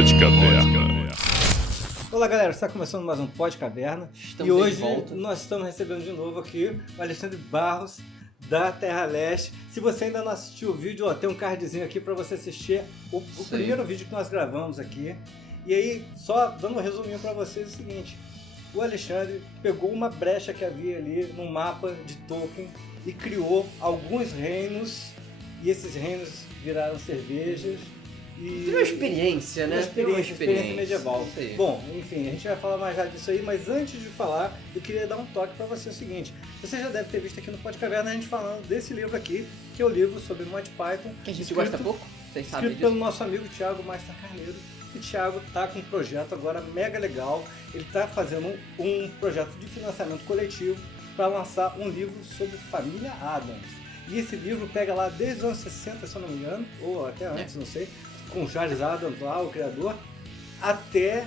Podcaverna. Olá galera, está começando mais um Podcaverna e hoje nós estamos recebendo de novo aqui o Alexandre Barros da Terra Leste. Se você ainda não assistiu o vídeo, ó, tem um cardzinho aqui para você assistir o primeiro vídeo que nós gravamos aqui. E aí, só dando um resuminho para vocês, é o seguinte: o Alexandre pegou uma brecha que havia ali no mapa de Tolkien e criou alguns reinos, e esses reinos viraram cervejas. Virou uma experiência, né? Uma experiência medieval. Bom, enfim, a gente vai falar mais já disso aí, mas antes de falar, eu queria dar um toque para você o seguinte: você já deve ter visto aqui no Podcaverna a gente falando desse livro aqui, que é o livro sobre Monty Python. Que a gente gosta pouco, vocês sabem disso. Escrito pelo nosso amigo Thiago Master Carneiro. E o Thiago tá com um projeto agora mega legal. Ele tá fazendo um projeto de financiamento coletivo para lançar um livro sobre família Addams. E esse livro pega lá desde os anos 60, se eu não me engano, ou até antes, não sei, com Charles Addams lá, o criador, até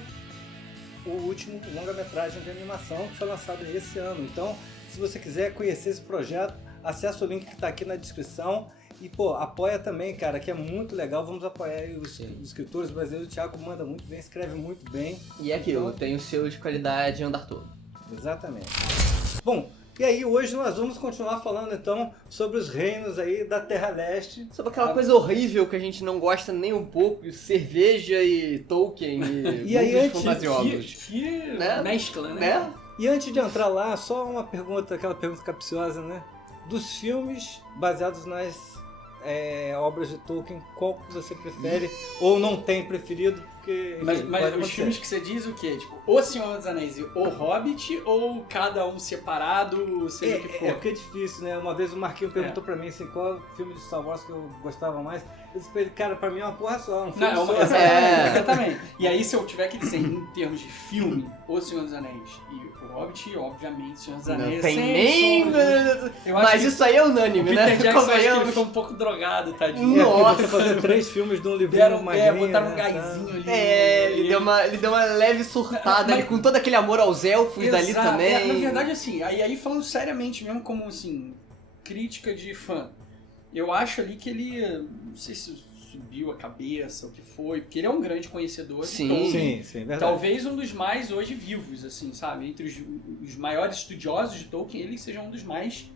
o último longa-metragem de animação que foi lançado esse ano. Então, se você quiser conhecer esse projeto, acessa o link que está aqui na descrição e, pô, apoia também, cara, que é muito legal. Vamos apoiar aí os escritores brasileiros. O Thiago manda muito bem, escreve muito bem. E é aquilo, então, tem o seu de qualidade andar todo. Exatamente. Bom, e aí hoje nós vamos continuar falando então sobre os reinos aí da Terra Leste. Sobre aquela coisa horrível que a gente não gosta nem um pouco, cerveja e Tolkien e mundos fantasiosos. Que né? Mescla, né? E antes de entrar lá, só uma pergunta, aquela pergunta capciosa, né? Dos filmes baseados nas obras de Tolkien, qual que você prefere ou não tem preferido? Porque, enfim, mas os filmes que você diz o quê? Tipo, O Senhor dos Anéis e O Hobbit, ou cada um separado, seja o que for? É porque é difícil, né? Uma vez o Marquinhos perguntou pra mim assim, qual filme de Star Wars que eu gostava mais. Eu disse pra ele, cara, pra mim é uma porra só, um filme só. Exatamente. E aí, se eu tiver que dizer em termos de filme, O Senhor dos Anéis e O Hobbit, obviamente, O Senhor dos Anéis... Não tem nem... Mas isso aí é unânime, o né? Peter Jackson, acho que ele ficou um pouco drogado, tadinho. Nossa! Você fazer 3 filmes de um livrinho magrinho, botaram um gásinho ali. Ele deu uma leve surtada ali, com todo aquele amor aos elfos dali também. Na verdade, assim, aí falando seriamente mesmo, como assim, crítica de fã, eu acho ali que ele, não sei se subiu a cabeça, o que foi, porque ele é um grande conhecedor de Tolkien. Sim, verdade. Talvez um dos mais hoje vivos, assim, sabe? Entre os maiores estudiosos de Tolkien, ele seja um dos mais,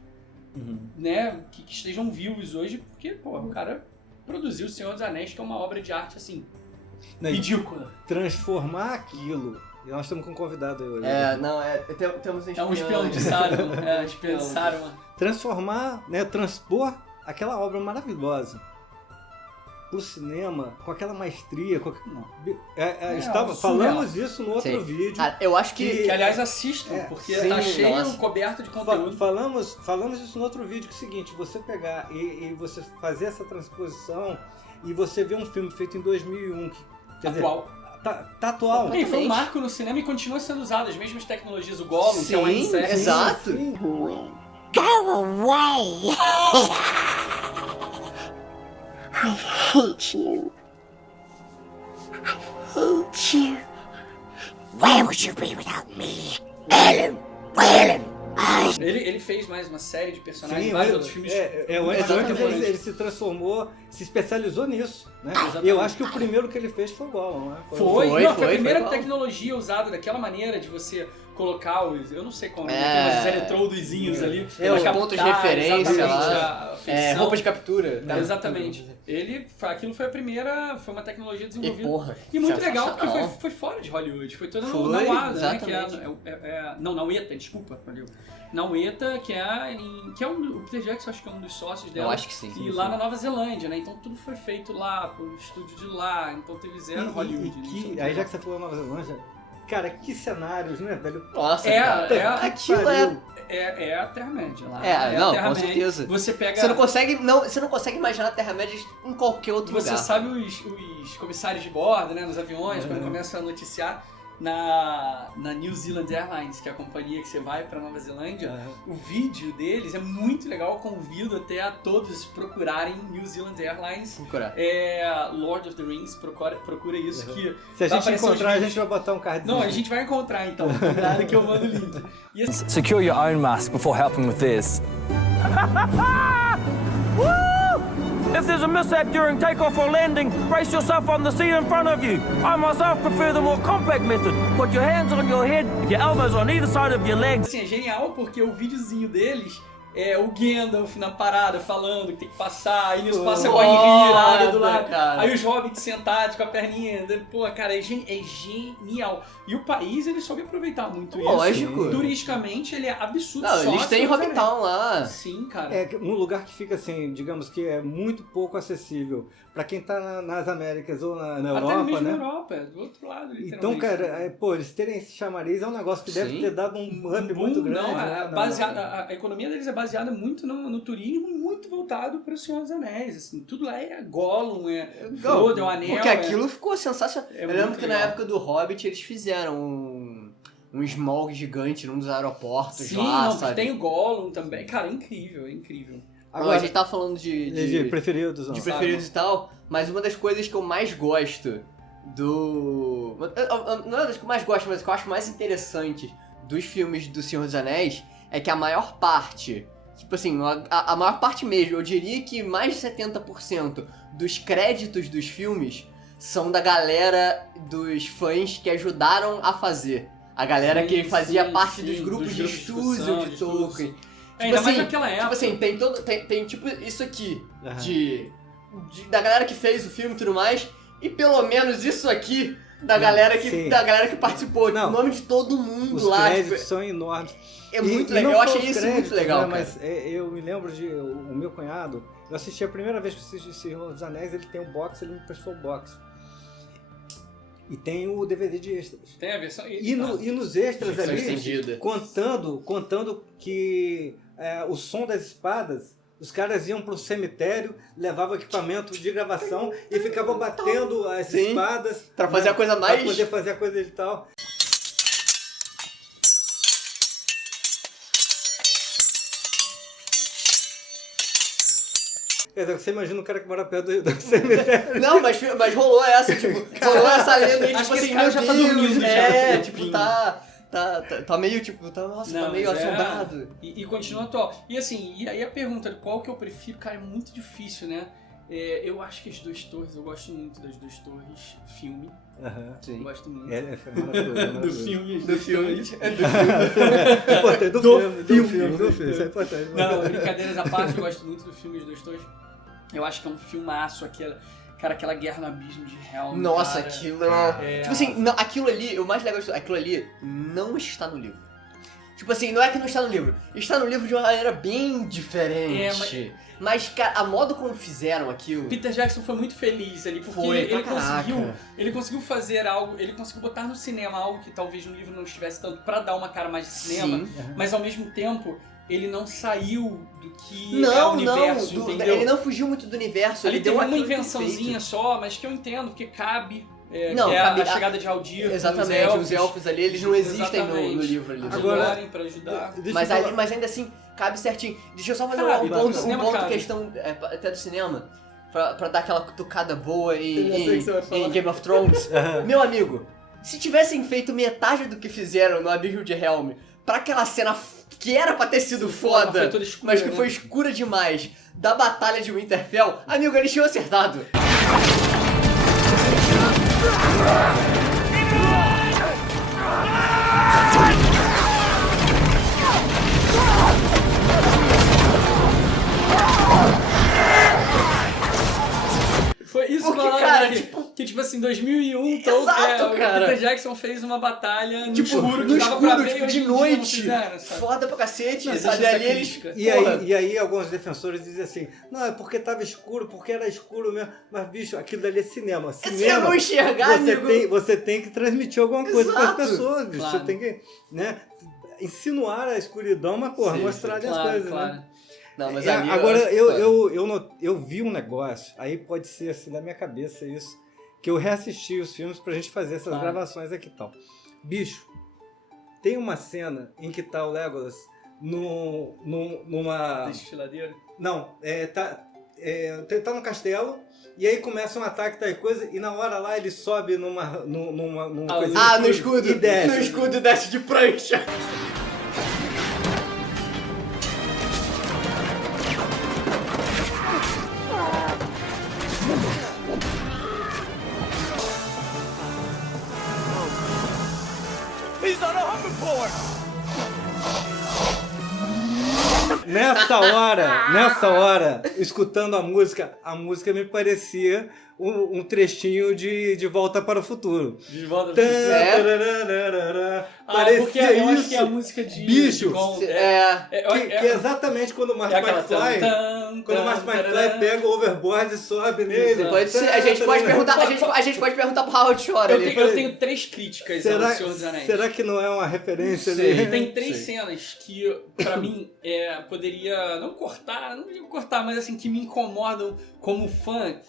né, que estejam vivos hoje, porque, pô, o cara produziu O Senhor dos Anéis, que é uma obra de arte, assim, ridícula. Transformar aquilo. E nós estamos com um convidado aí hoje. Temos um espião. É um espião de Saruman. Espião de Saruman. Transformar, né, transpor aquela obra maravilhosa pro cinema com aquela maestria. Falamos isso no outro vídeo. Eu acho que aliás, assistam, porque tá cheio, coberto de conteúdo. Falamos isso no outro vídeo, que é o seguinte: você pegar e você fazer essa transposição e você ver um filme feito em 2001, que, atual. Tá atual. E foi um marco no cinema e continua sendo usado as mesmas tecnologias, o Gollum, que é um inseto. Exato. Go away! I hate you. I hate you. Where would you be without me? Ellen! Ele fez mais uma série de personagens, vários outros filmes. Ele se transformou, se especializou nisso, né? E eu acho que o primeiro que ele fez foi o Gollum, né? Foi a primeira tecnologia usada daquela maneira de você colocar os... Eu não sei como, tem uns eletrodozinhos ali. Os pontos de referência lá. Roupa de captura. Exatamente. Aquilo foi a primeira, foi uma tecnologia desenvolvida. E muito legal, porque foi fora de Hollywood. Foi toda na UADA, né? Que na UETA, desculpa, valeu. Na UETA, que é o Peter Jackson, acho que é um dos sócios dela. Eu acho que sim. E lá na Nova Zelândia, né? Então tudo foi feito lá, pro estúdio de lá. Então teve zero Hollywood. Aí já que você falou Nova Zelândia, cara, que cenários, né, velho? Nossa, aquilo é a Terra-média lá. Com certeza. Você não consegue imaginar a Terra-média em qualquer outro lugar. Você sabe os comissários de bordo, né, nos aviões, quando começam a noticiar na New Zealand Airlines, que é a companhia que você vai pra Nova Zelândia, o vídeo deles é muito legal. Eu convido até a todos procurarem New Zealand Airlines. Lord of the Rings, procura isso. Que se a gente encontrar, a gente vai botar um cardzinho. Não, a gente vai encontrar então. Cuidado que eu mando o link. Secure your own mask before helping with this. If there's a mishap during takeoff or landing, brace yourself on the seat in front of you. I myself prefer the more compact method. Put your hands on your head, your elbows on either side of your legs. Assim, é genial porque o videozinho deles é o Gandalf na parada falando que tem que passar, aí eles passam com a Ingrid do lado, cara. Aí os hobbits sentados com a perninha, pô, cara, é genial. E o país, ele soube aproveitar muito isso. Lógico. Turisticamente, ele é absurdo. Não, eles têm Hobbitown lá. Sim, cara. É um lugar que fica assim, digamos que é muito pouco acessível pra quem tá nas Américas ou na Europa, Até mesmo né? na Europa, do outro lado, literalmente. Então, cara, pô, eles terem esse chamariz é um negócio que deve ter dado um up muito grande. Não, né? a economia deles é baseada muito no turismo e muito voltado para o Senhor dos Anéis. Assim, tudo lá é Gollum, é Frodo, é o Anel. Porque aquilo ficou sensacional. É eu lembro muito que legal. na época do Hobbit eles fizeram um smog gigante num dos aeroportos. Sim, lá, não, sabe? tem o Gollum também. Cara, é incrível, é incrível. Agora, a gente tava falando de preferidos. de preferidos e tal, mas uma das coisas que eu mais gosto não é das que eu mais gosto, mas que eu acho mais interessante dos filmes do Senhor dos Anéis é que a maior parte, tipo assim, a maior parte mesmo, eu diria que mais de 70% dos créditos dos filmes são da galera dos fãs que ajudaram a fazer. A galera que fazia parte dos grupos de estudo de Tolkien. Ainda mais naquela época. Tipo assim, tem tipo isso aqui da galera que fez o filme e tudo mais, e pelo menos isso aqui da galera que participou. Não. O nome de todo mundo Os lá. créditos são enormes. É muito legal. Eu achei isso muito legal, cara. Mas eu me lembro de o meu cunhado, eu assisti a primeira vez que eu assisti Senhor dos Anéis, ele tem um box, ele me prestou o box. E tem o DVD de extras. Tem a versão... E nos extras ali, estendida. contando que o som das espadas, os caras iam pro cemitério, levavam equipamento de gravação e ficavam batendo as espadas. Pra fazer a coisa mais... Pra poder fazer a coisa e tal. Quer dizer, você imagina um cara que mora perto do cemitério. Não, mas rolou essa, tipo, rolou essa lenda aí, Acho tipo que assim, esse cara meu já Deus, tá dormindo já, tipo, tá meio, tipo, tá meio assombrado. E continua atual. E assim, e aí a pergunta de qual que eu prefiro, cara, é muito difícil, né? Eu acho que as Duas Torres, eu gosto muito das Duas Torres, filme. Sim. Gosto muito. É maravilhoso. Do filme. Do filme. Do filme. Isso é importante. Não, brincadeiras à parte, eu gosto muito do filme As Duas Torres. Eu acho que é um filmaço, aquela guerra no abismo de Helm. Nossa, cara. aquilo... Tipo assim, aquilo ali, o mais legal disso, aquilo ali não está no livro. Tipo assim, não é que não está no livro. Está no livro de uma maneira bem diferente. Mas, cara, a modo como fizeram aquilo... Peter Jackson foi muito feliz ali, porque ele conseguiu fazer algo, ele conseguiu botar no cinema algo que talvez no livro não estivesse tanto pra dar uma cara mais de cinema, mas ao mesmo tempo ele não saiu do que é o universo, entendeu? Ele não fugiu muito do universo. Ele deu uma aquilo invençãozinha perfeito. só, mas que eu entendo, porque cabe... cabe a chegada de Aldir, exatamente, os elfos ali, eles não existem no livro ali. Agora, pra ajudar. Mas ainda assim, cabe certinho. Deixa eu só fazer um ponto questão até do cinema, pra dar aquela cutucada boa em Game of Thrones. Meu amigo, se tivessem feito metade do que fizeram no Abismo de Helm, pra aquela cena que era pra ter sido foda, escura, mas que foi escura demais, da Batalha de Winterfell, amigo, eles tinham acertado. Foi isso, porque, cara, que tipo assim, em 2001, Exato, o cara. Peter Jackson fez uma batalha no Tipo, escuro, no que dava pra escuro, ver, tipo, hoje de em dia não noite. fizeram, sabe? Foda pra cacete, Não, sabe? existe Ali essa eles... crítica. E aí alguns defensores dizem assim, não, é porque tava escuro, porque era escuro mesmo. Mas, bicho, aquilo dali é cinema. Se eu não enxergar, amigo... Você tem que transmitir alguma coisa para as Exato. pessoas, bicho. Claro. Você tem que, né, insinuar a escuridão, mas, porra, mostrar as coisas, né? Não, mas Agora, eu vi um negócio, aí pode ser assim, da minha cabeça isso, que eu reassisti os filmes pra gente fazer essas gravações aqui e tal. Bicho, tem uma cena em que tá o Legolas numa... Desfiladeira? Não, tá no castelo, e aí começa um ataque e coisa, e na hora lá ele sobe numa coisa no escudo. E desce. No escudo e desce de prancha. He's on a hoverboard! Nessa hora, escutando a música me parecia um trechinho de Volta para o Futuro. De volta Tã, É? tarararara. porque eu Parecia acho que é a isso. música de... Bicho, de Gon- Que Que é exatamente quando o Marty aquela McFly... Quando o Marty McFly pega o overboard e sobe nele. pode ser. A gente pode perguntar, a gente pode perguntar pro Howard Shore ali. Eu tenho 3 críticas ao Senhor dos Anéis. Será que não é uma referência Sei. ali? Tem 3 cenas que, pra mim, poderia não digo cortar, mas assim, que me incomodam como fã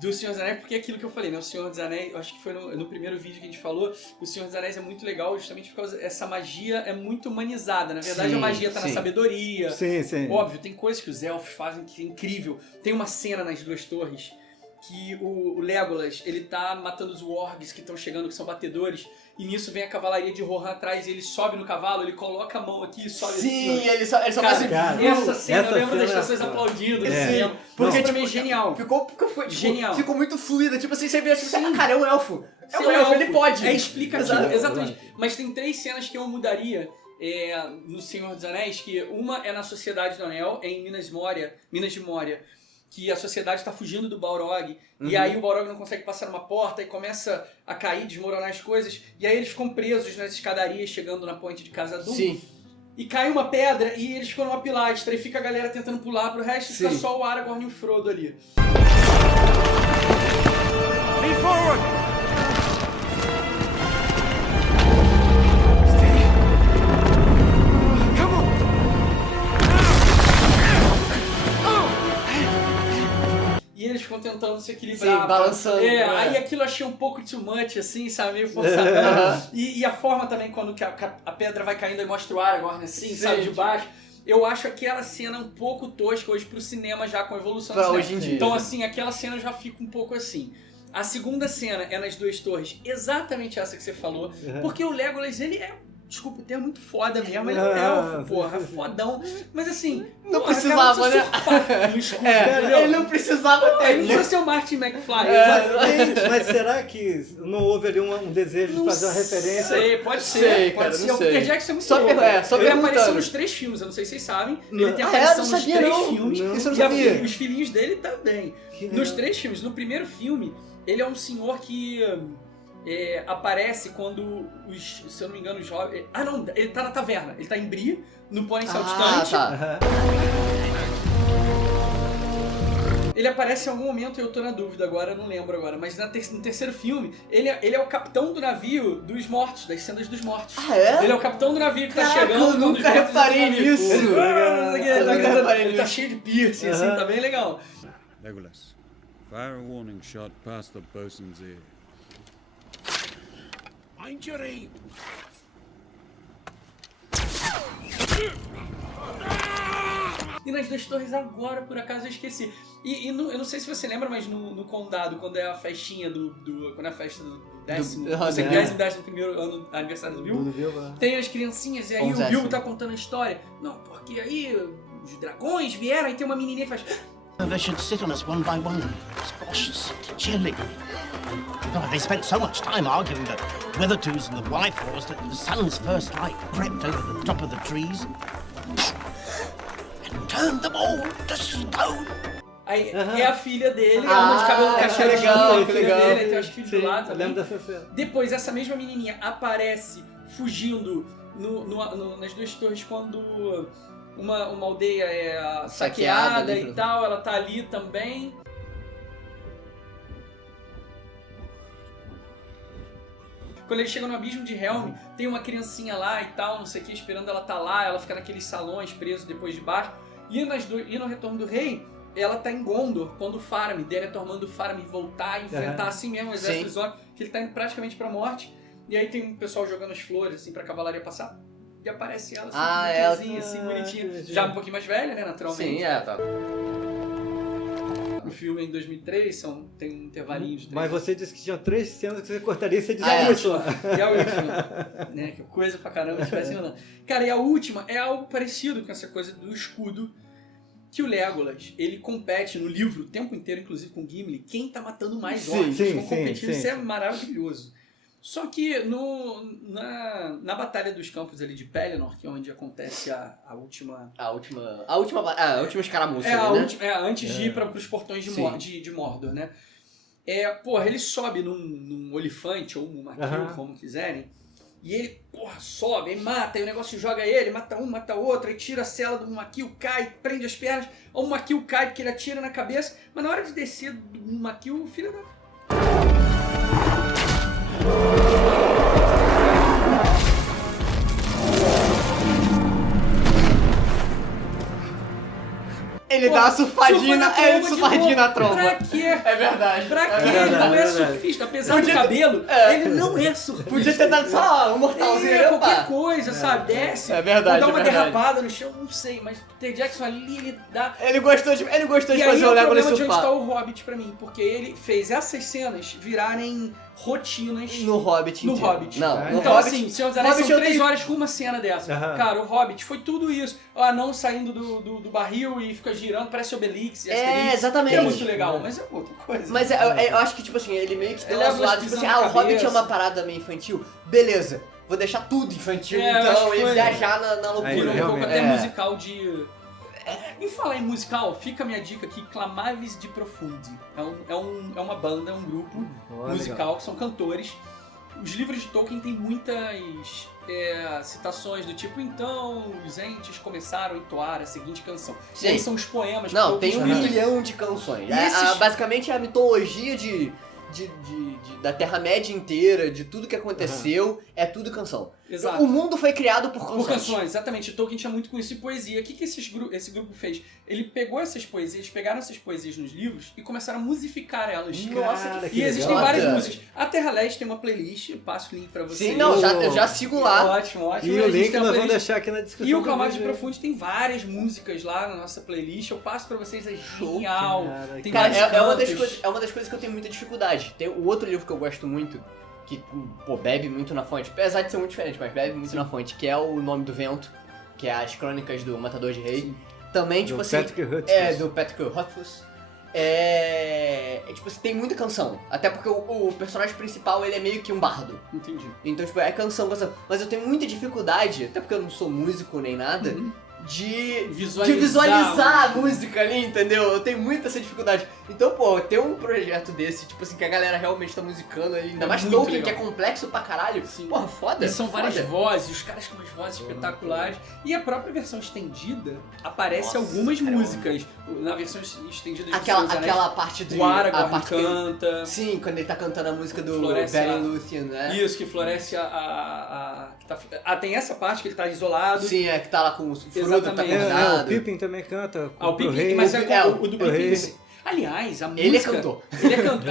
do Senhor dos Anéis, porque é aquilo que eu falei, né? O Senhor dos Anéis, eu acho que foi no primeiro vídeo que a gente falou, o Senhor dos Anéis é muito legal justamente por causa essa magia é muito humanizada. Na verdade, Sim, a magia tá na sim. sabedoria. Sim. Óbvio, tem coisas que os elfos fazem que é incrível. Tem uma cena nas Duas Torres que o Legolas, ele tá matando os wargs que estão chegando, que são batedores, e nisso vem a cavalaria de Rohan atrás, e ele sobe no cavalo, ele coloca a mão aqui e sobe Sim, assim. ele só faz cara, Essa cena, essa eu lembro das cena- pessoas aplaudindo no É. cinema. Porque, Porque tipo, pra mim é genial. Ficou Genial. Ficou muito fluida. Tipo assim, você vê assim, cara, é um elfo. É Sim, um elfo, ele pode. É explicativo, Exato. exatamente. Mas tem 3 cenas que eu mudaria no Senhor dos Anéis, que uma é na Sociedade do Anel, é em Minas de Moria, que a sociedade está fugindo do Balrog, e aí o Balrog não consegue passar uma porta e começa a cair, desmoronar as coisas, e aí eles ficam presos nas escadarias chegando na ponte de Khazad-dûm. Sim. E cai uma pedra e eles ficam numa pilastra e fica a galera tentando pular pro resto e fica Sim. só o Aragorn e o Frodo ali. Lean forward! E eles ficam tentando se equilibrar. Sim, balançando, É, né? aí aquilo eu achei um pouco too much, assim, sabe? Meio forçado. E a forma também, quando que a pedra vai caindo e mostra o Aragorn, assim, Sim, sabe? De tipo- baixo. Eu acho aquela cena um pouco tosca hoje pro cinema, já com a evolução do Pra cinema. hoje em dia. Então, assim, aquela cena eu já fica um pouco assim. A segunda cena é nas Duas Torres, exatamente essa que você falou. Porque o Legolas, ele é... Desculpa, o termo é muito foda mesmo. Ele é um elfo, porra, fodão. Mas assim... Não porra, precisava, cara, né? não precisa surfar no escuro, entendeu? Ele não precisava Ele ter. não precisa ser o Martin McFly. Mas será que não houve ali um desejo de fazer uma referência? Sei, pode ser. Sei, pode cara, ser. não O sei. Peter Jackson é muito Só louco. só Ele perguntando. apareceu nos 3 filmes, eu não sei se vocês sabem. Ele tem Ah, aparição não nos sabia 3 não. filmes. Isso eu não E sabia. os filhinhos dele também. Nos 3 filmes. No primeiro filme, ele é um senhor que... aparece quando se eu não me engano, os jovens... não, ele tá na taverna. Ele tá em Bri, no Pônei Saltitante. tá. Ele aparece em algum momento, eu tô na dúvida agora, eu não lembro agora. Mas no terceiro filme, ele é o capitão do navio dos mortos, das cenas dos mortos. Ah, é? Ele é o capitão do navio que tá Caraca, chegando. eu quando nunca os mortos reparei entram no navio. nisso. Ele tá cheio de piercing, assim, tá bem legal. Legolas, fire a warning shot past the bosun's ear. Mind your aim. E nas Duas Torres agora, por acaso, eu esqueci. Eu não sei se você lembra, mas no Condado, quando é a festinha quando é a festa do 11º aniversário do Bilbo, tem as criancinhas, e aí o 11º. Bilbo tá contando a história. Não, porque aí os dragões vieram, e tem uma menininha que faz... They should sit on us one by one. Squashes, chilling. God, they spent so much time arguing the Withertooths and the Wifors that the sun's first light crept over the top of the trees and turned them all to stone. Aí é a filha dele, uma de cabelo cacheado, que legal, a que filha legal. dele, tem os filhos Sim, do lado eu também. lembro dessa cena. Depois, essa mesma menininha aparece fugindo nas Duas Torres quando uma aldeia é saqueada ali, e tal, ela tá ali também. Quando eles chegam no abismo de Helm, tem uma criancinha lá e tal, não sei o que, esperando ela tá lá, ela fica naqueles salões presos depois de baixo. E no Retorno do Rei, ela tá em Gondor, quando o Faramir, Denethor manda o Faramir voltar e enfrentar assim mesmo o exército dos orcs, que ele tá indo praticamente pra morte. E aí tem um pessoal jogando as flores, assim, pra cavalaria passar. E aparece ela, assim, ela- assim, bonitinha. Já um pouquinho mais velha, né, naturalmente. Sim, tá. O filme é em 2003, tem um intervalinho de 3 Mas você disse que tinha 3 cenas que você cortaria e você disse E a duas última, só. e a última, né, que coisa pra caramba, tivesse enganando. Cara, e a última é algo parecido com essa coisa do escudo, que o Legolas, ele compete no livro o tempo inteiro, inclusive com o Gimli, quem tá matando mais Sim, orcs. sim, Vão competir, sim, isso sim. é maravilhoso. Só que na Batalha dos Campos ali de Pelennor, que é onde acontece a última... A última escaramuça, né? Antes de ir para os portões de Mordor, né? Ele sobe num olifante ou num maquil, como quiserem, e ele, sobe, aí mata, aí o negócio joga ele, mata um, mata outro, aí tira a cela do maquil, cai, prende as pernas, ou o maquil cai porque ele atira na cabeça, mas na hora de descer do maquil, o filho da... Ele dá uma surfadinha na tromba. Pra quê? É verdade. Pra quê? verdade, Ele não é verdade. surfista. Apesar do cabelo, ele não é surfista. Podia ter dado só um mortalzinho, qualquer opa. coisa, sabe? Desce. É verdade, Ou dá uma é verdade. derrapada no chão, não sei. Mas o Peter Jackson ali, ele dá... Ele gostou de E aí fazer é o o Legolas problema de onde surfar. está o Hobbit pra mim. Porque ele fez essas cenas virarem rotinas No Hobbit no inteiro. Hobbit. Não, no Então, Hobbit... assim, Senhor dos Anéis Hobbit são eu 3 tenho- horas com uma cena dessa. Aham. Cara, o Hobbit foi tudo isso. O anão saindo do barril e fica girando, parece Obelix e Asterix. exatamente. É muito legal, mas é outra coisa. Mas eu acho que, tipo assim, ele meio que deu Ele uma leva zoada, umas tipo assim, pisando na o Hobbit é cabeça. uma parada meio infantil. Beleza, vou deixar tudo infantil, Eu acho então, que e foi. viajar na Virou loucura. Aí, um pouco realmente. até musical de... Em falar em musical, fica a minha dica aqui, Clamavis de Profundi. É uma banda, é um grupo musical, que são cantores. Os livros de Tolkien têm muitas citações do tipo, então os entes começaram a entoar a seguinte canção. Sim. E aí são os poemas que Não, Tolkien tem um escreveu. milhão de canções. E esses- Basicamente é a mitologia da Terra-média inteira, de tudo que aconteceu, é tudo canção. Exato. O mundo foi criado por canções. Por canções, exatamente. Tolkien tinha muito com isso e poesia. O que esse grupo fez? Ele pegou essas poesias, pegaram essas poesias nos livros e começaram a musificar elas. Nossa, Cara, que E existem legal. várias Nota. músicas. A Terra-Leste tem uma playlist, eu passo o link pra vocês. Sim, não, eu já sigo lá. Ótimo, ótimo. E A o gente link tem uma nós vamos playlist. deixar aqui na descrição. E o do Clamavis de vídeo. Profundi tem várias músicas lá na nossa playlist. Eu passo pra vocês, é Show, genial. cara. Tem Cara, vários é uma das cantos. coisas que eu tenho muita dificuldade. Tem o outro livro que eu gosto muito, que, bebe muito na fonte, apesar de ser muito diferente, mas bebe muito na fonte, que é O Nome do Vento, que é as crônicas do Matador de Rei. Também, tipo Do assim... Patrick Rothfuss. Do Patrick Rothfuss. Tipo assim, tem muita canção. Até porque o personagem principal, ele é meio que um bardo. Entendi. Então, tipo, é canção. Mas eu tenho muita dificuldade, até porque eu não sou músico nem nada, de visualizar a música ali, entendeu? Eu tenho muita essa dificuldade. Então, ter um projeto desse, tipo assim, que a galera realmente tá musicando ali, ainda mais muito Tolkien, legal. que é complexo pra caralho. Sim. Porra, foda. E são várias foda. vozes, os caras com umas vozes espetaculares. E a própria versão estendida aparece Nossa, algumas cara, músicas. Na versão estendida de Senhor dos Anéis, Aquela parte do... o Aragorn a parte que ele- canta. Sim, quando ele tá cantando a música do Floresce Beren a- Luthien, né? Isso, que floresce tem essa parte que ele tá isolado. Sim, que tá lá com o Frodo, tá Exatamente. convidado. O Pippin também canta. O pro Pippin, rei. mas é É, o do o rei. Pippin. Aliás, a música... Ele é cantor.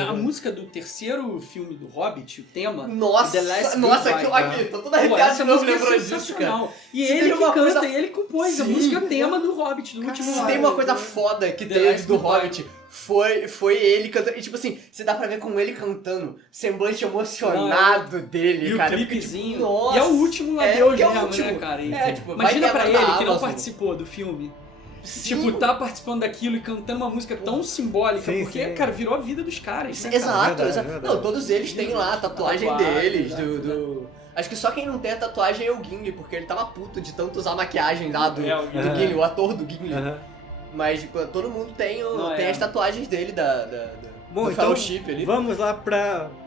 A música do terceiro filme do Hobbit, o tema... Nossa, The Last nossa, Goodbye. aqui, tô toda Pô, arrepiada essa de novo música é lembrando disso, sensacional. cara. E Se ele tem que uma canta, coisa- ele compôs a Sim. música tema do Hobbit, do último Se Hobbit. tem uma coisa foda que The teve Last do Goodbye. Hobbit, foi ele cantando. E tipo assim, você dá pra ver com ele cantando, semblante emocionado dele, E o cara. clipezinho. Nossa, E é o último é, adeus porque é o mesmo, último. né, cara? E, É, tipo, imagina vai pra quebrar ele a que não Amazon. participou do filme. Sim. Tipo, tá participando daquilo e cantando uma música tão simbólica, Sim, porque, sim. cara, virou a vida dos caras, né, cara? Exato, Verdade, exato. verdade. Não, todos eles têm lá a tatuagem Tatuagem, deles, exato, do... Acho que só quem não tem a tatuagem é o Gimli, porque ele tava puto de tanto usar a maquiagem lá do É, o Gimli. Gimli, o ator do Gimli. Aham. Mas, tipo, todo mundo tem, Não, tem é. as tatuagens dele Bom, do então Fellowship ali. vamos lá pro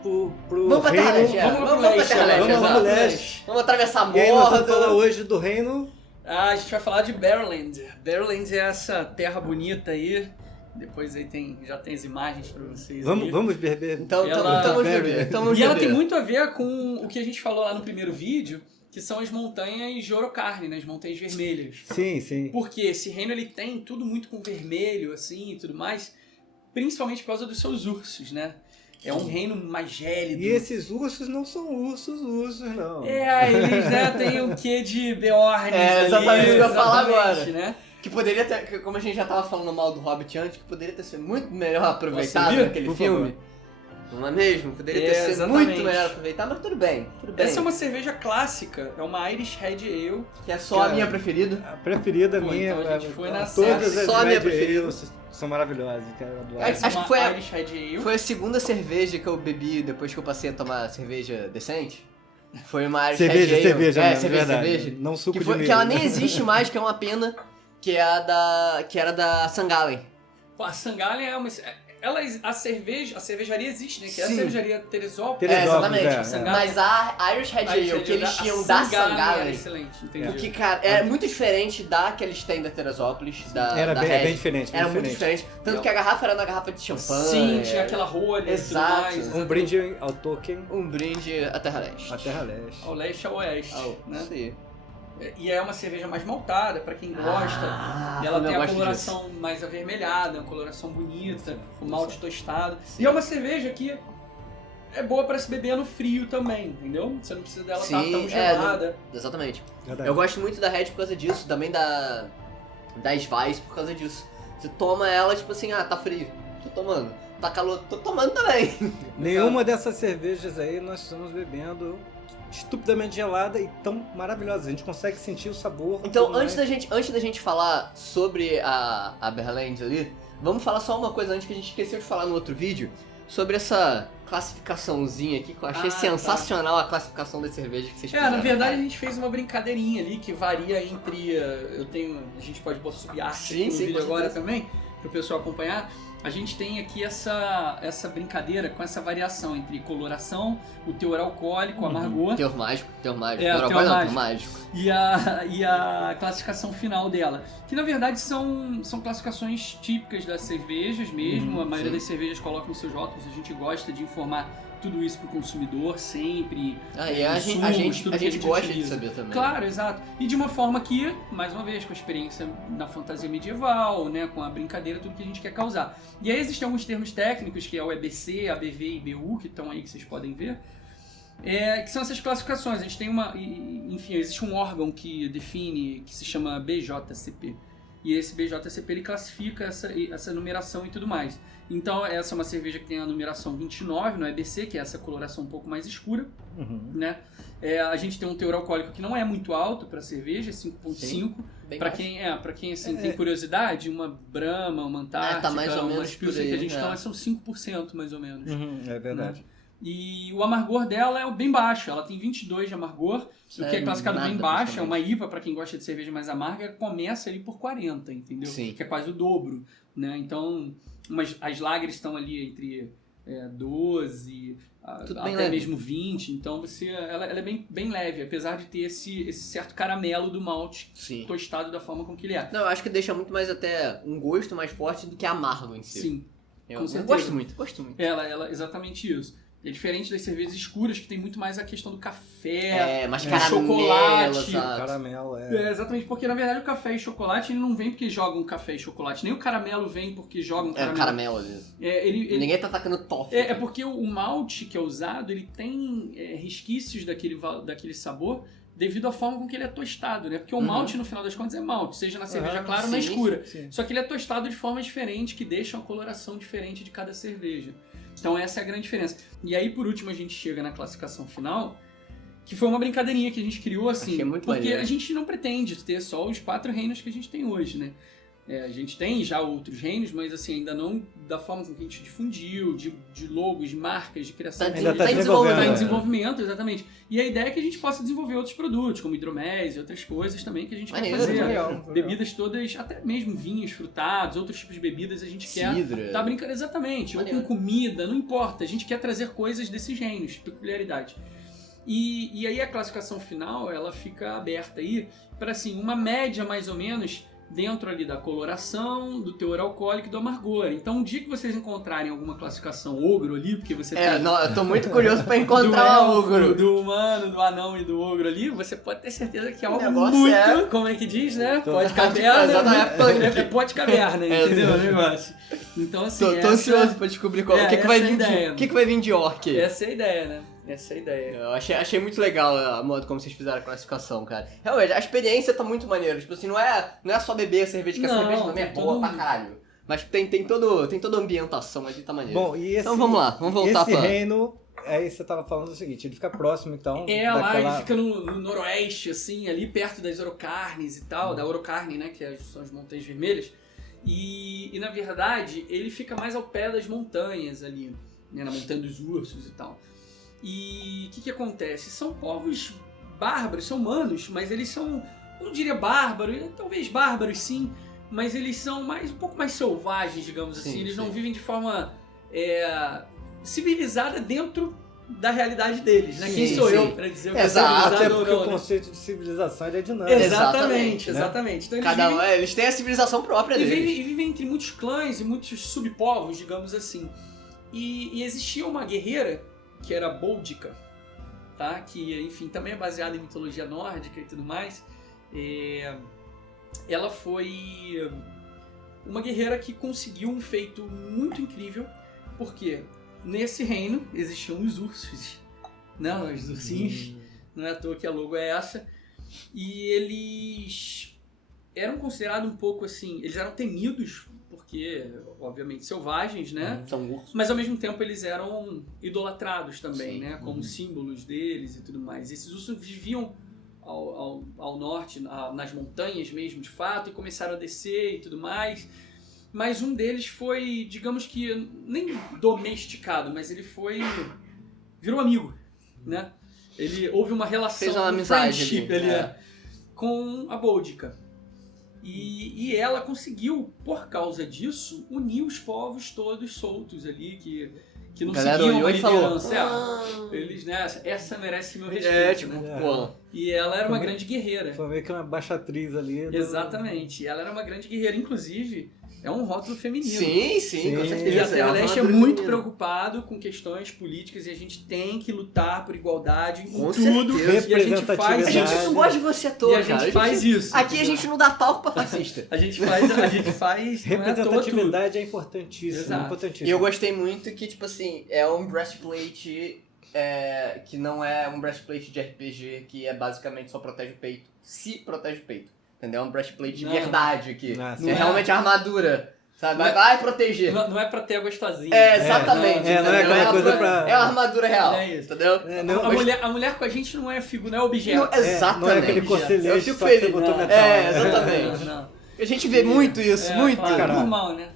Vamos pra reino. Terra-leste, Vamos pro vamos pra leste, Terra-leste, vamos exato. pro leste. Vamos atravessar a E aí nós vamos falar Mordor. hoje do reino. Ah, a gente vai falar de Barrowland. Barrowland é essa terra bonita aí. Depois aí já tem as imagens pra vocês. aí. Vamos beber. Então, Ela- vamos Barry. beber. Então vamos E ela beber. tem muito a ver com o que a gente falou lá no primeiro vídeo, que são as montanhas de Orocarne, né? As montanhas vermelhas. Sim, sim. Porque esse reino ele tem tudo muito com vermelho, assim, e tudo mais, principalmente por causa dos seus ursos, né? É um reino mais gélido. E esses ursos não são ursos, não. Eles, né, tem um quê de Beorn É, exatamente isso que eu ia falar agora. né? Que poderia ter, como a gente já tava falando mal do Hobbit antes, que poderia ter sido muito melhor aproveitado Posso ir? naquele Por filme. Não é mesmo? Poderia ter sido Exatamente. muito melhor aproveitar, mas tudo bem. Essa é uma cerveja clássica, é uma Irish Red Ale. Que é só a minha preferida. A preferida Pô, minha, então a gente foi na todas certa. as Só a minha Red preferida. Ales são maravilhosas, cara, eu adoro. Acho que uma foi a- Irish Red Ale. Foi a segunda cerveja que eu bebi depois que eu passei a tomar cerveja decente. Foi uma Irish Cerveja, Red Ale. cerveja É, mesmo, cerveja, verdade. cerveja. Não suco Que, de foi, milho. que ela nem existe mais, que é uma pena, que era da Sangalen. Pô, a Sangalen é uma... a cervejaria existe, né? Que é a Sim. cervejaria Teresópolis. Teresópolis, exatamente. é. Sangalen. Mas a Irish Red Ale que eles tinham da era Sangalen, excelente, entendeu? o que, cara, é muito diferente da que eles têm da Teresópolis, Era da bem, Red. bem diferente, bem Era muito diferente. diferente. Tanto que a garrafa era na garrafa de champanhe. Sim, tinha aquela rolha Exato. e tudo mais. Um exatamente. brinde ao Tolkien, Um brinde à Terra Leste. à Terra Leste. Ao leste e ao oeste, né? Isso aí. E é uma cerveja mais maltada, pra quem gosta. Ah, E ela como eu tem a gosto coloração mais avermelhada, uma coloração bonita, o malte tostado. Sim. E é uma cerveja que é boa pra se beber no frio também, entendeu? Você não precisa dela estar Sim, tão gelada. Exatamente. Verdade. Eu gosto muito da Red por causa disso, também da Weiss por causa disso. Você toma ela, tipo assim, tá frio, tô tomando. Tá calor, tô tomando também. Nenhuma dessas cervejas aí nós estamos bebendo estupidamente gelada e tão maravilhosa. A gente consegue sentir o sabor. Então, tudo antes mais. da gente falar sobre a Berland ali, vamos falar só uma coisa antes que a gente esqueceu de falar no outro vídeo, sobre essa classificaçãozinha aqui, que eu achei Ah, sensacional a classificação das cervejas que vocês fizeram. Na verdade a cara. gente fez uma brincadeirinha ali que varia entre. A gente pode subir arte Sim, no sim, vídeo com agora certeza. também, pro pessoal acompanhar. A gente tem aqui essa brincadeira com essa variação entre coloração, o teor alcoólico, o amargor Teor mágico. teor Teor mágico. e a classificação final dela. Que na verdade são classificações típicas das cervejas mesmo. A maioria sim. das cervejas coloca nos seus rótulos. A gente gosta de informar tudo isso pro consumidor sempre. E a insumos, gente tudo que a gente gosta de utiliza. saber também. Claro, exato. E de uma forma que, mais uma vez, com a experiência na fantasia medieval, né, com a brincadeira, tudo que a gente quer causar. E aí existem alguns termos técnicos, que é o EBC, ABV e BU, que estão aí, que vocês podem ver, que são essas classificações. A gente tem enfim, existe um órgão que define, que se chama BJCP. E esse BJCP, ele classifica essa numeração e tudo mais. Então, essa é uma cerveja que tem a numeração 29 no EBC, que é essa coloração um pouco mais escura, né? A gente tem um teor alcoólico que não é muito alto para cerveja, 5.5. Para quem assim, tem curiosidade, uma Brahma, uma Antártica, tá mais ou uma menos Pilsen por aí, que a gente é. toma são 5% mais ou menos. É verdade. E o amargor dela é bem baixo, ela tem 22 de amargor, o que é classificado nada, bem baixo, é praticamente. uma IPA para quem gosta de cerveja mais amarga, começa ali por 40, entendeu? Sim. Que é quase o dobro, né? Então, as lagers estão ali entre 12, Tudo bem até leve. mesmo 20, então ela é bem leve, apesar de ter esse certo caramelo do malte Sim. tostado da forma com que ele é. Não, eu acho que deixa muito mais até um gosto mais forte do que amargo em si. Sim, Eu com certeza. gosto muito. ela exatamente isso. É diferente das cervejas escuras, que tem muito mais a questão do café, Mais do caramelo, chocolate. exato. Caramelo, Exatamente, porque na verdade o café e chocolate ele não vem porque jogam café e chocolate, nem o caramelo vem porque jogam caramelo. Caramelo ali. Ele Ninguém tá atacando toffee. é porque o malte que é usado, ele tem resquícios daquele sabor devido à forma com que ele é tostado, né? Porque o malte, no final das contas, é malte, seja na cerveja clara ou na sim, escura. sim. Só que ele é tostado de forma diferente, que deixa uma coloração diferente de cada cerveja. Então essa é a grande diferença. E aí, por último, a gente chega na classificação final, que foi uma brincadeirinha que a gente criou, assim, Achei muito porque maneiro. a gente não pretende ter só os 4 reinos que a gente tem hoje, né? A gente tem já outros reinos, mas assim, ainda não da forma com que a gente difundiu, de logos, de marcas, de criação. Ainda tá Tá em desenvolvendo, desenvolvimento, exatamente. E a ideia é que a gente possa desenvolver outros produtos, como hidromés e outras coisas também que a gente Maneiro, quer fazer. legal. Bebidas todas, até mesmo vinhos, frutados, outros tipos de bebidas a gente quer Cidra. tá brincando exatamente, ou com comida, não importa. A gente quer trazer coisas desses reinos, peculiaridade. E aí a classificação final, ela fica aberta aí para assim, uma média mais ou menos dentro ali da coloração, do teor alcoólico e do amargor. Então, um dia que vocês encontrarem alguma classificação ogro ali, porque você tem Não, eu tô muito curioso pra do encontrar o elfo, ogro. do humano, do anão e do ogro ali, você pode ter certeza que é algo negócio muito, é- como é que diz, né? Tô- Pode caverna, Exatamente. é pode caverna, entendeu o negócio? Então, assim, Tô ansioso pra descobrir o que vai essa é a vir ideia. o que vai vir de orc. Essa é a ideia, né? Essa é a ideia. Eu achei muito legal a modo como vocês fizeram a classificação, cara. Realmente, a experiência tá muito maneira. Tipo assim, não é só beber a cerveja, que a Não, cerveja também é tem boa todo pra caralho. Mas tem toda a ambientação ali, tá maneiro. Bom, e esse, então vamos lá, vamos voltar esse pra... reino, aí você tava falando o seguinte, ele fica próximo, então... Lá ele fica no noroeste, assim, ali perto das Orocarnes e tal, da Orocarne, né, que são as Montanhas Vermelhas. E na verdade, ele fica mais ao pé das montanhas ali, né, na Montanha dos Ursos e tal. E o que acontece? São povos bárbaros, são humanos, mas eles são, eu não diria bárbaros, talvez bárbaros sim, mas eles são um pouco mais selvagens, digamos assim. Eles não vivem de forma civilizada dentro da realidade deles, né? Quem sou eu para dizer o que é civilizado Até ou porque não, o né? conceito de civilização ele é dinâmico. Exatamente. né? Então eles têm a civilização própria deles. E vivem entre muitos clãs e muitos subpovos, digamos assim. E existia uma guerreira que era Boudica, tá? Que, enfim, também é baseada em mitologia nórdica e tudo mais. Ela foi uma guerreira que conseguiu um feito muito incrível, porque nesse reino existiam os ursos, não, os ursinhos, não é à toa que a logo é essa, e eles eram considerados um pouco assim, eles eram temidos, porque, obviamente, selvagens, né? São ursos. Mas, ao mesmo tempo, eles eram idolatrados também, né? Como símbolos deles e tudo mais. Esses ursos viviam ao norte, nas montanhas mesmo, de fato, e começaram a descer e tudo mais. Mas um deles foi, digamos que, nem domesticado, mas ele virou amigo, né? Houve uma relação, fez uma amizade friendship ali, com a Boudica. E ela conseguiu, por causa disso, unir os povos todos soltos ali, que não seguiam a liderança. Eles, né, essa merece meu respeito, né? Pô. E ela era uma grande guerreira. Foi meio que uma baixatriz ali. Exatamente. Ela era uma grande guerreira, inclusive... É um rótulo feminino. Sim, com certeza. E a Terra-Leste é muito preocupado com questões políticas e a gente tem que lutar por igualdade em tudo. E a gente faz A gente não gosta de você à toa, e a gente cara. faz isso. Aqui a gente não dá palco pra fascista. A gente faz representatividade é importantíssima. Exato. Importantíssima. E eu gostei muito que, tipo assim, é um breastplate que não é um breastplate de RPG que é basicamente só protege o peito. Se protege o peito. Entendeu? É um breastplate de verdade aqui. Não é realmente armadura. Sabe? Vai proteger. Não é pra ter a gostosinha. Exatamente. Não é aquela coisa pra... É uma armadura real. É isso. Entendeu? A mulher com a gente não é figura, não é objeto. Exatamente. Não é aquele conselheiro eu fico só que você feliz. botou metal. Exatamente. Não. A gente vê muito isso, muito. Claro, normal, né?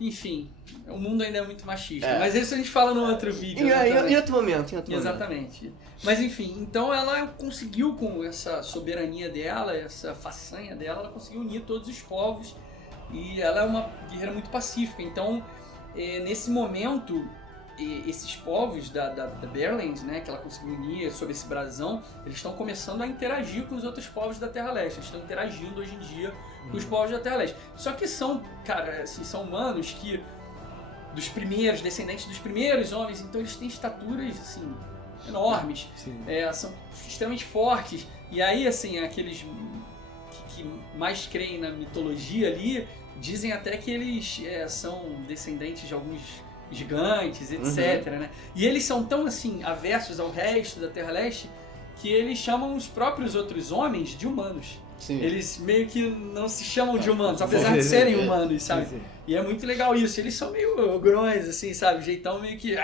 Enfim, o mundo ainda é muito machista. Mas isso a gente fala no outro vídeo. Em outro momento. Exatamente. Mas enfim, então ela conseguiu, com essa soberania dela, essa façanha dela, ela conseguiu unir todos os povos. E ela é uma guerreira muito pacífica. Então, nesse momento, esses povos da Berland, né, que ela conseguiu unir sob esse brasão, eles estão começando a interagir com os outros povos da Terra-Leste. Eles estão interagindo hoje em dia com os povos da Terra-Leste. Só que são, cara, assim, são humanos que... descendentes dos primeiros homens, então eles têm estaturas, assim, enormes. São extremamente fortes. E aí, assim, aqueles que mais creem na mitologia ali, dizem até que eles são descendentes de alguns gigantes, etc, né? E eles são tão, assim, aversos ao resto da Terra-Leste que eles chamam os próprios outros homens de humanos. Sim. Eles meio que não se chamam de humanos, apesar de serem humanos, sabe? Sim. E é muito legal isso. Eles são meio ogrões, assim, sabe? Jeitão meio que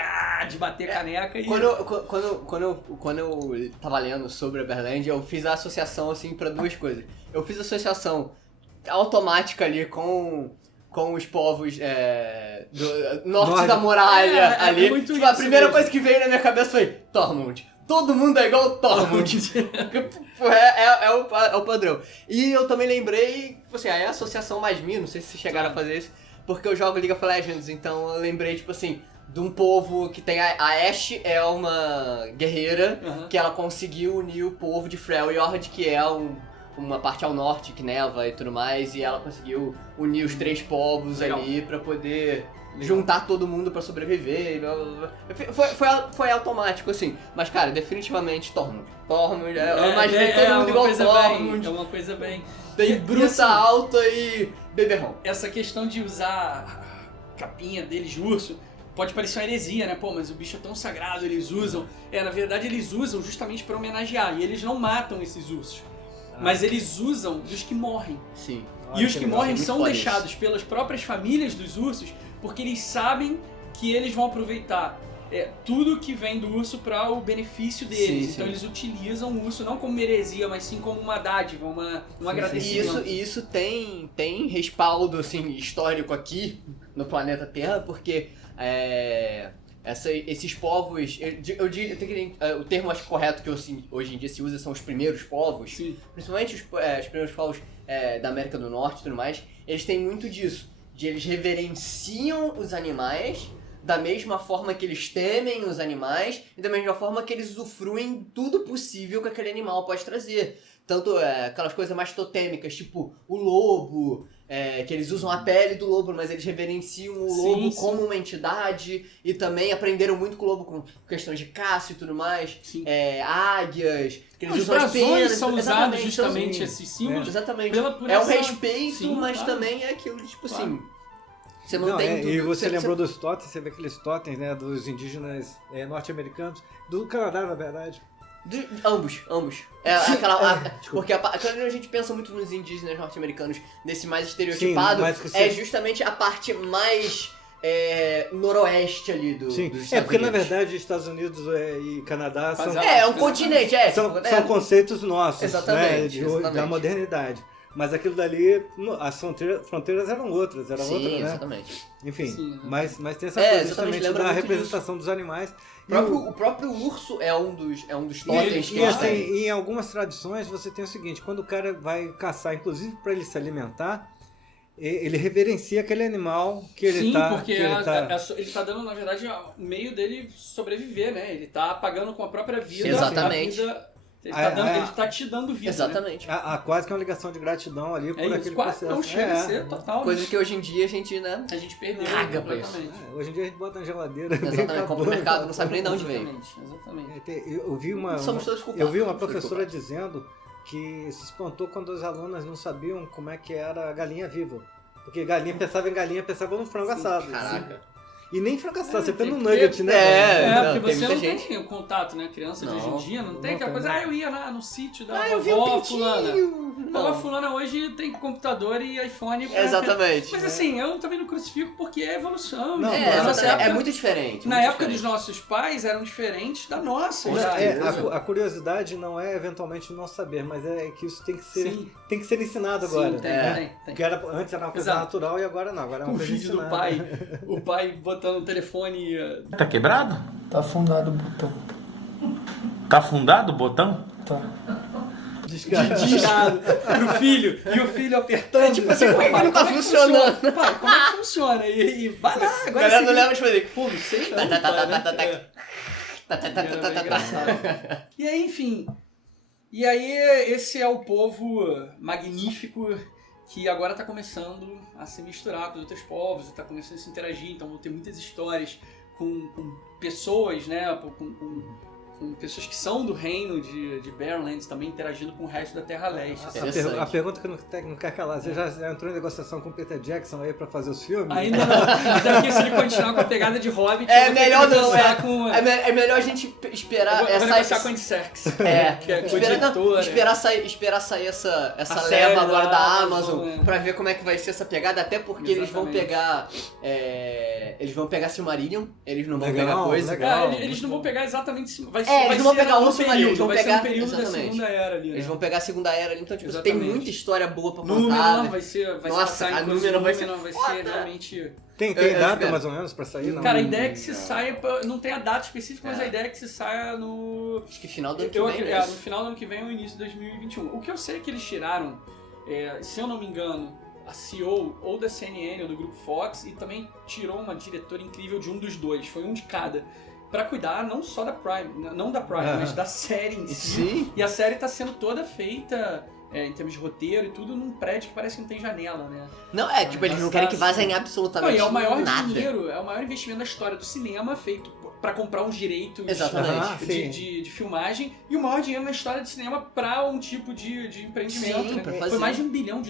de bater caneca. Quando eu tava lendo sobre a Berland, eu fiz a associação, assim, pra duas coisas. Eu fiz a associação automática ali com os povos do norte da muralha ali. Muito Tipo, a isso primeira mesmo. coisa que veio na minha cabeça foi Tormund. Todo mundo é igual o Tormund. é o padrão. E eu também lembrei, assim, é a associação mais minha, não sei se vocês chegaram a fazer isso, porque eu jogo League of Legends, então eu lembrei, tipo assim, de um povo que tem a Ashe é uma guerreira que ela conseguiu unir o povo de Freljord, que é uma parte ao norte que neva e tudo mais, e ela conseguiu unir os três povos ali pra poder juntar todo mundo pra sobreviver. Blá, blá, blá. Foi automático, assim. Mas, cara, definitivamente Tormund. Eu imaginei todo mundo igual Tormund. É uma coisa bem... Tem bruta assim, alta e beberrão. Essa questão de usar a capinha deles de urso pode parecer uma heresia, né? Pô, mas o bicho é tão sagrado, eles usam. Na verdade, eles usam justamente pra homenagear. E eles não matam esses ursos. mas eles usam dos que morrem. Sim. Olha E os que que legal. morrem Muito são foda deixados pelas próprias famílias dos ursos, porque eles sabem que eles vão aproveitar tudo que vem do urso para o benefício deles. Sim, Então sim. eles utilizam o urso não como heresia, mas sim como uma dádiva, um agradecimento. E isso tem respaldo assim, histórico aqui no planeta Terra, porque esses povos, eu diria, o termo acho correto que hoje em dia se usa são os primeiros povos, Sim. principalmente os primeiros povos da América do Norte e tudo mais, eles têm muito disso, de eles reverenciam os animais da mesma forma que eles temem os animais e da mesma forma que eles usufruem tudo possível que aquele animal pode trazer. Tanto aquelas coisas mais totêmicas, tipo o lobo, que eles usam a pele do lobo, mas eles reverenciam o lobo sim. como uma entidade e também aprenderam muito com o lobo com questões de caça e tudo mais. Sim. Águias, que eles Os usam as brasões penas. são usados Exatamente, justamente então, esses símbolos. Exatamente. Por É um essa- respeito, Sim, mas claro. também é aquilo, tipo Claro. assim... Você Não, mantém tudo. e você lembrou dos totens, você vê aqueles totens, né, dos indígenas norte-americanos, do Canadá, na verdade. Ambos. Porque quando a gente pensa muito nos indígenas norte-americanos, nesse mais estereotipado, Sim, mas que é justamente a parte mais noroeste ali dos Sim, Estados porque na Unidos. verdade Estados Unidos e Canadá são, Mas É um continente, são conceitos nossos, Exatamente, né, exatamente. da modernidade. Mas aquilo dali, as fronteiras eram outras, Sim, outra, né? exatamente. Enfim, Sim, mas tem essa É, coisa exatamente, justamente lembra da muito representação dos animais. O próprio urso é um dos totens que E eles assim, têm. em algumas tradições você tem o seguinte, quando o cara vai caçar, inclusive para ele se alimentar, ele reverencia aquele animal que ele Sim, tá... porque que ele tá dando, na verdade, o meio dele sobreviver, né? Ele tá pagando com a própria vida. Exatamente. Ele tá te dando vida. Né? Exatamente. há quase que uma ligação de gratidão ali por É isso, aquele quase processo. não chega a ser total. Coisa né? que hoje em dia a gente, né? A gente perdeu Caga pra isso. completamente. Hoje em dia a gente bota na geladeira. Exatamente, compra no mercado, não sabe nem de onde veio. Exatamente. Eu vi uma Somos todos culpados. eu vi uma somos todos professora culpados. dizendo que se espantou quando as alunas não sabiam como é que era a galinha viva. Porque galinha pensava no frango assado. Caraca. E nem frango assado, você pensa no porque- nugget, né? É, É, não, porque tem você muita não gente. tem o contato, né? Criança de hoje em dia não tem não aquela tem, coisa, né? eu ia no sítio da eu vi um vovó pintinho. fulana. A Não. fulana hoje tem computador e iPhone. pra- Exatamente. Mas assim, eu também não crucifico porque é evolução. Não, entendeu? É, Na nossa exatamente. época- É muito diferente. Na muito época dos diferente. nossos pais eram diferentes da nossa. Não, já. a curiosidade não é eventualmente não saber, mas é que isso tem Sim. que ser ensinado Sim, agora. tem, né? tem. Porque antes era uma coisa Exato. natural e agora não. Agora é uma O coisa vídeo do ensinada. pai, o pai botando o telefone. Tá quebrado? Tá afundado o botão. Tá afundado o botão? Tá. Descarado pro filho, e o filho apertando. Tipo assim, como é que pai, não tá como é que funcionando? funciona? Pai, como é que funciona? E vai lá, A agora galera não sim. leva de fazer. Pô, não sei não, Tá, tá, pai, tá, tá, né? tá, tá, tá, Era tá, bem tá, tá. engraçado. E aí, enfim. E aí, esse é o povo magnífico que agora tá começando a se misturar com outros povos, tá começando a se interagir, então vão ter muitas histórias com pessoas, né, com pessoas que são do reino de Barrowlands também interagindo com o resto da Terra Leste. Interessante. A pergunta que não quer calar, você já entrou em negociação com o Peter Jackson aí pra fazer os filmes? Ainda não. Até porque se ele continuar com a pegada de Hobbit, É eu vou ter que melhor não, negociar com... é melhor a gente esperar Eu vou essa... negociar com a Andy-Serkis. Que é esperar sair essa A leva série agora da da Amazon, Amazon né? pra ver como é que vai ser essa pegada, até porque eles vão pegar Silmarillion, eles não vão Legal, pegar coisa. legal. Eles não vão pegar exatamente... Vai Eles não vão pegar no o Silmarillion, eles vão vai ser pegar... no período da exatamente. Segunda Era ali, né? Eles vão pegar a Segunda Era ali, então tipo, tem Exatamente. muita história boa pra Númenor contar. vai né? se Nossa, passar a em coisa de Númenor vai ser Númenor, vai foda. ser realmente... Tem Eu data espero. mais ou menos pra sair? Não? Cara, a ideia é que se saia... Não tem a data específica, mas a ideia é que se saia no... Acho que final do ano que Eu vem, acredito- né? no final do ano que vem ou início de 2021. O que eu sei é que eles tiraram, se eu não me engano, a CEO ou da CNN ou do Grupo Fox e também tirou uma diretora incrível de um dos dois, foi um de cada, pra cuidar não só da Prime, não da Prime, mas da série em si. Sim. E a série tá sendo toda feita em termos de roteiro e tudo num prédio que parece que não tem janela, né? Não, tipo, eles não querem que vazem absolutamente Não, e é o maior nada. dinheiro, é o maior investimento da história do cinema feito pra comprar uns direitos Exatamente. de filmagem e o maior dinheiro na história do cinema pra um tipo de empreendimento. Sim, né? pra Foi fazer. mais de $1 bilhão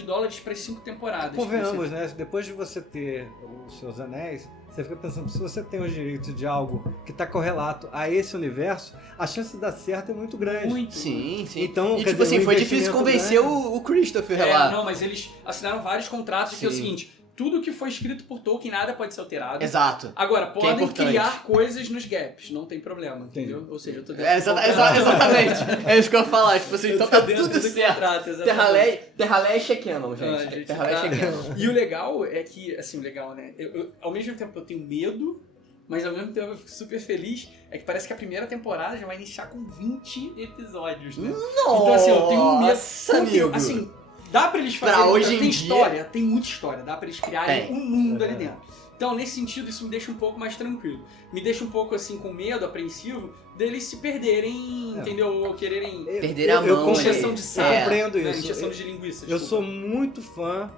para as 5 temporadas. Convenhamos, né? Depois de você ter os Seus Anéis, você fica pensando, se você tem os direitos de algo que está correlato a esse universo, a chance de dar certo é muito grande. Muito. Sim, sim. Então, e quer tipo dizer, assim, um foi difícil investimento convencer grande. o Christopher É, lá. não, mas eles assinaram vários contratos que é o Sim. seguinte, tudo que foi escrito por Tolkien, nada pode ser alterado. Exato. Agora, Que é podem importante. criar coisas nos gaps, não tem problema, entendeu? Ou seja, eu tô dentro Exatamente. É isso que eu ia falar. Tipo assim, então tá tudo do certo. contrato, exatamente. Terra-Leste é canon, gente. Ah, gente, Terra-Leste é tá. canon. E o legal é que, assim, o legal, né? Ao mesmo tempo eu tenho medo, mas ao mesmo tempo eu fico super feliz, é que parece que a primeira temporada já vai iniciar com 20 episódios, né? Então, assim, eu tenho medo. Nossa, amigo. Assim, dá pra eles fazerem. Pra hoje em tem dia- história, tem muita história, dá pra eles criarem Tem. um mundo ali dentro. Então, nesse sentido, isso me deixa um pouco mais tranquilo. Me deixa um pouco, assim, com medo, apreensivo, deles se perderem, entendeu? Ou quererem. Perder a Eu mão. compreendo- Injeção de eu saco. compreendo Né? isso. Injeção de linguiça. Eu desculpa. sou muito fã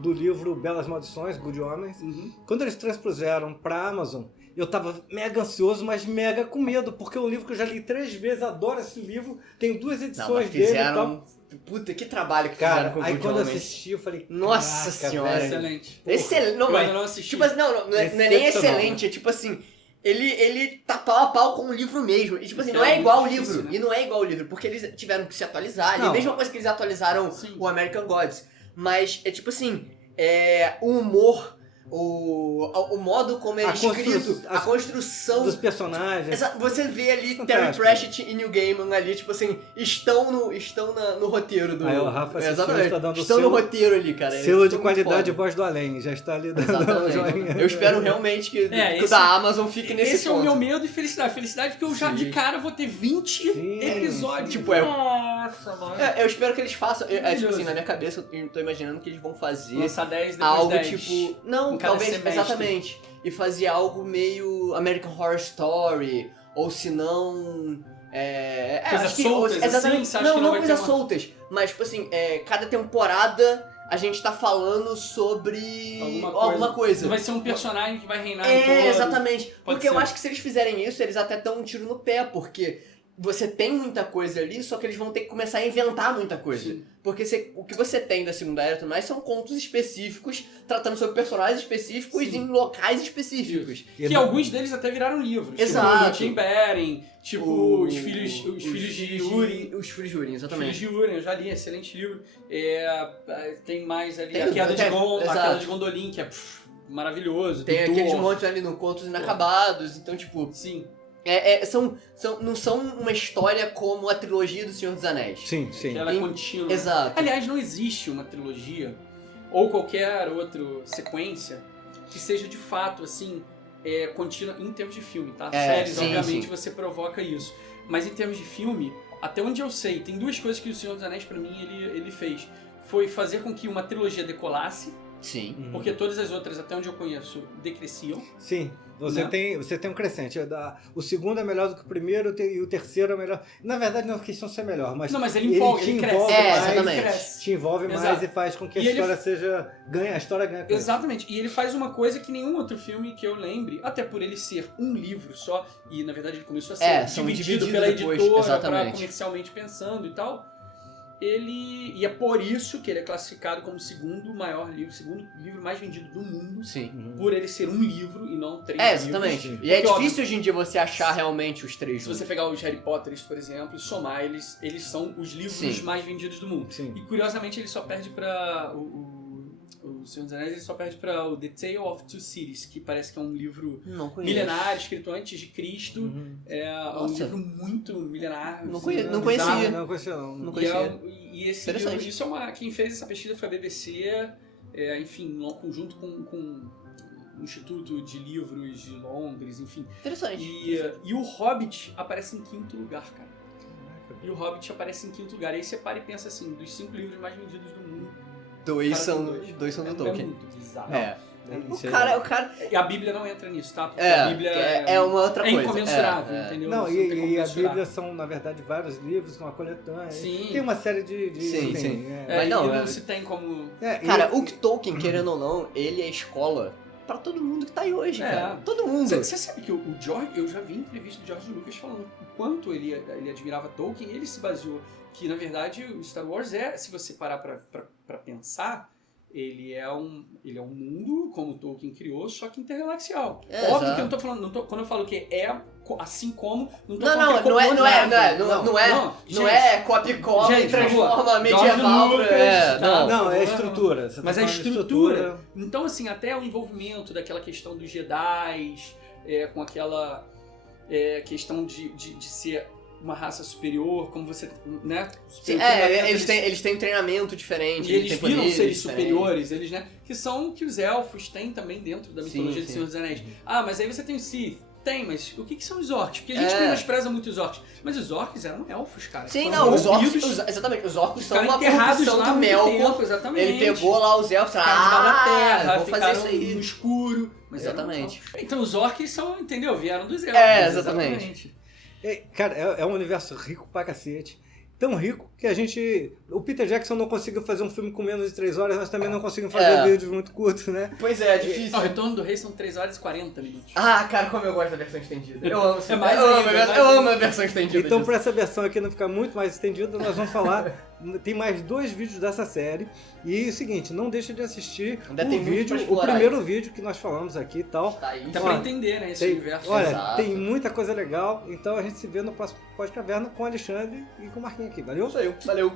do livro Belas Maldições, Good Homens. Uhum. Quando eles transpuseram pra Amazon, eu tava mega ansioso, mas mega com medo, porque é um livro que eu já li 3 vezes, adoro esse livro, tenho 2 Não, edições mas dele e fizeram... tal. Puta, que trabalho que Cara, fizeram com o aí Good quando eu Homens. assisti, eu falei, Nossa "Caraca, senhora." velho." Excelente. Excelente. Não, Eu mas, ainda não assisti. tipo assim, não é nem Excepcional, excelente, é tipo assim, ele tá pau a pau com o livro mesmo. E tipo assim, Isso não é é igual o muito livro. difícil, né? E não é igual o livro, porque eles tiveram que se atualizar. Ali, Não. a mesma coisa que eles atualizaram Sim. o American Gods. Mas é tipo assim, o humor, o modo como é A escrito, a construção. Dos personagens. Você vê ali Fantástico. Terry Pratchett e Neil Gaiman ali, tipo assim, estão no roteiro do... Aí o Rafa assistiu, Exatamente. está dando Estão selo- no roteiro ali, cara. Selo de Muito qualidade foda. Voz do Além, já está ali dando o joinha. Exatamente. Eu espero realmente que o esse- da Amazon fique nesse Esse é ponto. o meu medo e felicidade. Felicidade porque eu já Sim. de cara vou ter 20 Sim. episódios. Tipo, Nossa, mano. Eu espero que eles façam. Tipo Maravilhoso. assim, na minha cabeça eu tô imaginando que eles vão fazer Lançar 10 depois algo 10. tipo. Não, em cada talvez. semestre. Exatamente. E fazer algo meio American Horror Story. Ou se não. Coisas acho que- soltas, assim, exatamente. você acha que não não vai ter coisas uma- soltas. Mas, tipo assim, cada temporada a gente tá falando sobre alguma coisa. Não vai ser um personagem que vai reinar em todo. Exatamente. Pode Porque eu ser. acho que se eles fizerem isso, eles até dão um tiro no pé, porque você tem muita coisa ali, só que eles vão ter que começar a inventar muita coisa. Sim. Porque o que você tem da Segunda Era e tudo mais são contos específicos, tratando sobre personagens específicos Sim. em locais específicos. Que alguns deles até viraram livros. Exato. Tipo, Tim Beren, tipo, os filhos de Urim. Os filhos de Urim, Os exatamente. Filhos de Urim, eu já li, excelente livro. Tem mais ali, Tem- a Queda tem- de exato. A Queda de Gondolin, que é maravilhoso. Tem do aqueles Thor. montes ali no Contos Inacabados, então, tipo, Sim. não são uma história como a trilogia do Senhor dos Anéis. Sim, sim. Que ela é contínua. Exato. Aliás, não existe uma trilogia ou qualquer outra sequência que seja de fato assim contínua em termos de filme, tá? Séries, sim, obviamente, sim. você provoca isso. Mas em termos de filme, até onde eu sei, tem 2 coisas que o Senhor dos Anéis, pra mim, ele fez. Foi fazer com que uma trilogia decolasse, Sim. porque todas as outras, até onde eu conheço, decresciam. Sim, você, Né? você tem um crescente. O segundo é melhor do que o primeiro e o terceiro é melhor. Na verdade, não é questão de ser melhor, mas Não, mas ele empolga, te ele envolve cresce. mais, exatamente. Cresce. te envolve mais Exato. e faz com que a E ele- história a história ganha com isso. Exatamente, e ele faz uma coisa que nenhum outro filme que eu lembre, até por ele ser um livro só, e na verdade ele começou a ser são dividido divididos pela depois, editora, pra exatamente. comercialmente pensando e tal. E é por isso que ele é classificado como o segundo livro mais vendido do mundo, Sim. por ele ser um livro e não 3 Exatamente. livros. E é Porque, difícil hoje em dia você achar realmente os 3 Se você pegar os Harry Potters, por exemplo, e somar, eles são os livros Sim. mais vendidos do mundo. Sim. E curiosamente ele só perde pra o Senhor dos Anéis, ele só perde pra o The Tale of Two Cities, que parece que é um livro Não conheço. milenário, escrito antes de Cristo. Uhum. É um Nossa. livro muito milenar. Não assim, conhe- não bizarro. conhecia. Não conhecia, não. Não E, conhecia. e esse Interessante. livro, isso quem fez essa pesquisa foi a BBC, enfim, junto com o Instituto de Livros de Londres, enfim. Interessante. E o Hobbit aparece em 5º lugar, cara. E o Hobbit aparece em 5º lugar. E aí você para e pensa assim, dos 5 livros mais vendidos do mundo, Dois cara, são, tem dois são do é Tolkien. muito bizarro. É. Isso O é- cara... E a Bíblia não entra nisso, tá? Porque a Bíblia é uma outra coisa. incomensurável, É. entendeu? Não, Você tem e como a mensurar. Bíblia são, na verdade, vários livros, uma coletânea. Sim. Tem uma série de Sim, enfim, sim. é. E não, não é- se tem como... Cara, o Tolkien, querendo ou não, ele é escola pra todo mundo que tá aí hoje, É. cara. Todo mundo. Você sabe que o George, eu já vi entrevista do George Lucas falando o quanto ele admirava Tolkien, ele se baseou que, na verdade, o Star Wars se você parar pra pensar, ele é um mundo, como Tolkien criou, só que intergalaxial. É, Óbvio exato. que eu não tô falando, quando eu falo que é assim como, não tô Não, falando que não é gente, copia e cola e gente, por transforma favor, medieval George pra... Lucas, tá? Não, é a estrutura. Você tá Mas a falando de estrutura. Então, assim, até o envolvimento daquela questão dos Jedi, com aquela questão de ser uma raça superior, como você, né? Sim, eles têm um treinamento diferente. E eles têm viram poderes seres diferentes. superiores, eles, né? Que são o que os elfos têm também dentro da mitologia do sim. Senhor dos Anéis. Ah, mas aí você tem os Sith. Tem, mas o que são os orcs? Porque a gente menospreza muito os orcs. Mas os orcs eram elfos, cara. Sim, Foram não, os orcs, corrompidos, exatamente, os orcs são ficaram uma enterrados corrupção lá do há muito Melkor. tempo, exatamente. Ele pegou lá os elfos e Ficaram debaixo da terra, vou fazer isso ficaram aí. no escuro. Mas Exatamente. Então os orcs são, entendeu? Vieram dos elfos. Exatamente. Cara, é um universo rico pra cacete. Tão rico que o Peter Jackson não conseguiu fazer um filme com menos de 3 horas, nós também não conseguimos fazer vídeos muito curtos, né? Pois é difícil. O Retorno do Rei são 3 horas e 40 minutos. Ah, cara, como eu gosto da versão estendida. Eu amo essa mais eu amo, ainda, eu amo a versão estendida. Então, disso. para essa versão aqui não ficar muito mais estendida, nós vamos falar. Tem mais 2 vídeos dessa série. E é o seguinte, não deixa de assistir Ainda tem muito pra o explorar primeiro vídeo que nós falamos aqui e tal. Tá aí. Dá Olha, pra entender, né, esse universo. Olha, Exato. tem muita coisa legal. Então a gente se vê no próximo Pós-Caverna com o Alexandre e com o Marquinhos aqui. Valeu? Valeu.